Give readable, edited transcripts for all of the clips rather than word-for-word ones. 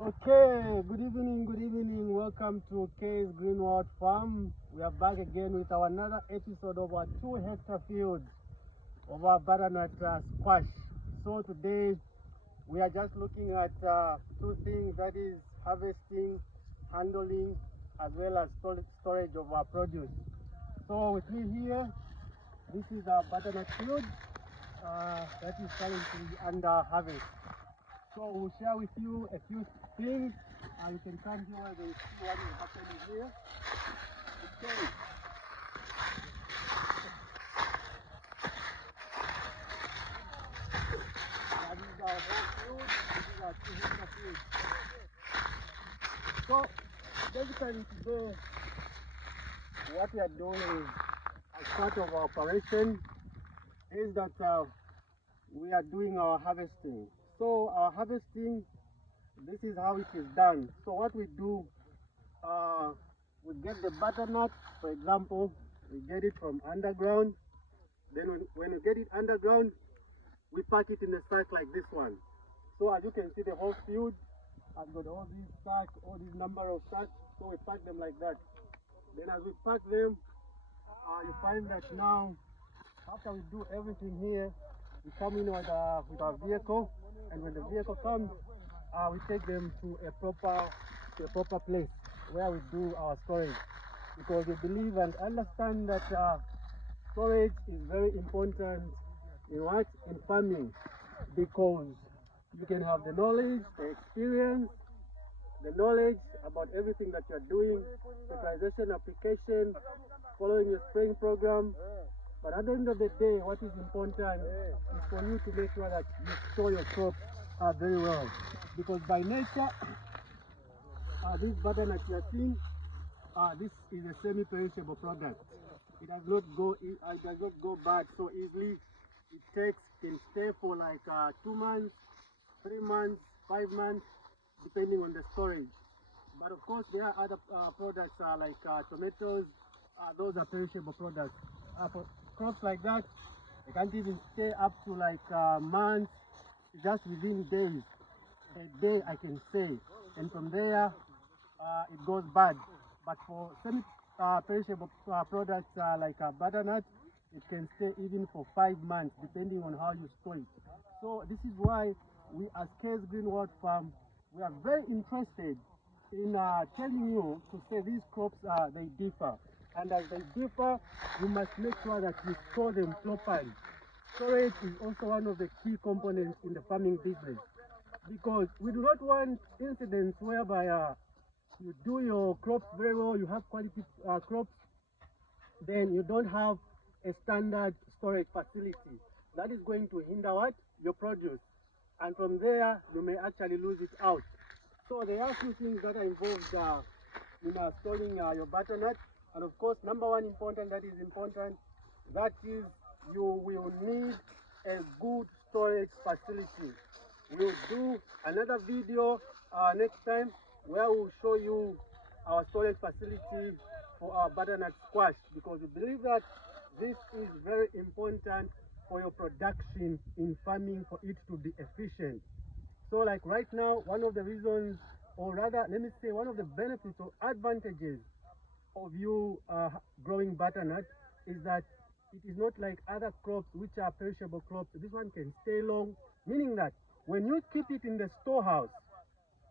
Okay, good evening, good evening. Welcome to K's Greenwood Farm. We are back again with our another episode of our 2-hectare field of our butternut squash. So today we are just looking at two things, that is harvesting, handling, as well as storage of our produce. So with me here, this is our butternut field that is currently under harvest. So we'll share with you a few things. You can come here and see what is happening here. Okay. This is our whole field. This is our 2-hectare field. So basically today, what we are doing as part of our operation is that we are doing our harvesting. So our harvesting, this is how it is done. So what we do, we get the butternut, for example, we get it from underground. Then when we get it underground, we pack it in a sack like this one. So as you can see, the whole field has got all these sacks, all these number of sacks. So we pack them like that. Then as we pack them, you find that now, after we do everything here, we come in with our vehicle, and when the vehicle comes, we take them to a proper place where we do our storage, because we believe and understand that storage is very important in farming, because you can have the knowledge, the experience, the knowledge about everything that you're doing, fertilization application, following your spraying program. But at the end of the day, what is important is for you to make sure that you store your crops very well. Because by nature, this butternut you are seeing, this is a semi-perishable product. It does not go bad so easily. It can stay for like 2 months, 3 months, 5 months, depending on the storage. But of course, there are other products like tomatoes. Those are perishable products. For crops like that, they can't even stay up to like months, just within days. A day, I can say. And from there, it goes bad. But for semi-perishable products like butternut, it can stay even for 5 months, depending on how you store it. So this is why we, as K's Greenwood Farm, we are very interested in telling you to say these crops they differ, and as they differ, you must make sure that you store them properly. Storage is also one of the key components in the farming business, because we do not want incidents whereby you do your crops very well, you have quality crops, then you don't have a standard storage facility. That is going to hinder what? Your produce. And from there, you may actually lose it out. So there are a few things that are involved in storing your butternut. And of course, number one that is you will need a good storage facility. We'll do another video next time where we'll show you our storage facility for our butternut squash, because we believe that this is very important for your production in farming, for it to be efficient. So like right now, one of the reasons, or rather let me say one of the benefits or advantages of you growing butternut is that it is not like other crops which are perishable crops. This one can stay long, meaning that when you keep it in the storehouse,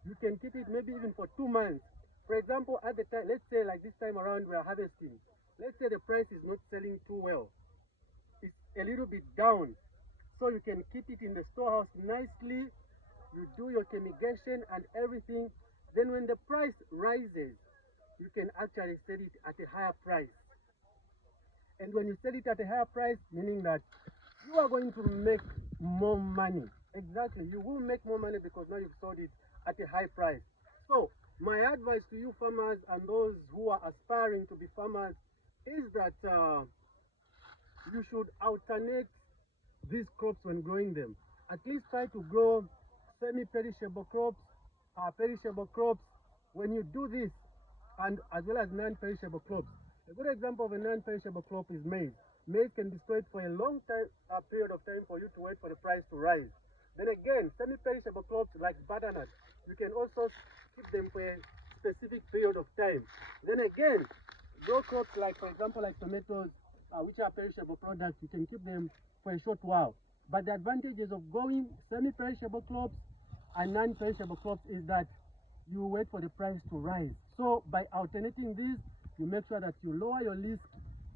you can keep it maybe even for 2 months. For example, at the time, let's say like this time around we are harvesting, let's say the price is not selling too well, it's a little bit down, so you can keep it in the storehouse nicely. You do your fumigation and everything. Then when the price rises, you can actually sell it at a higher price. And when you sell it at a higher price, meaning that you are going to make more money. Exactly, you will make more money because now you've sold it at a high price. So my advice to you farmers and those who are aspiring to be farmers is that you should alternate these crops when growing them. At least try to grow semi-perishable crops, perishable crops. When you do this, and as well as non-perishable crops. A good example of a non-perishable crop is maize. Maize can be stored for a long time, period of time for you to wait for the price to rise. Then again, semi-perishable crops like butternut, you can also also keep them for a specific period of time. Then again, grow crops like, for example, like tomatoes, which are perishable products. You can keep them for a short while. But the advantages of growing semi-perishable crops and non-perishable crops is that you wait for the price to rise. So by alternating these, you make sure that you lower your risk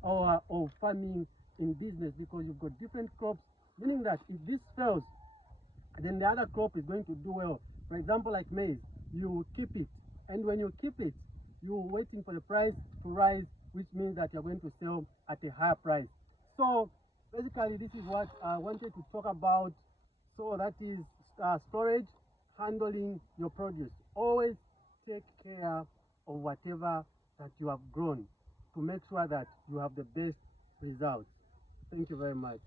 of farming in business, because you've got different crops, meaning that if this fails, then the other crop is going to do well. For example, like maize, you keep it, and when you keep it, you're waiting for the price to rise, which means that you're going to sell at a higher price. So basically, this is what I wanted to talk about. So that is storage, handling your produce. Always take care of whatever that you have grown to make sure that you have the best results. Thank you very much.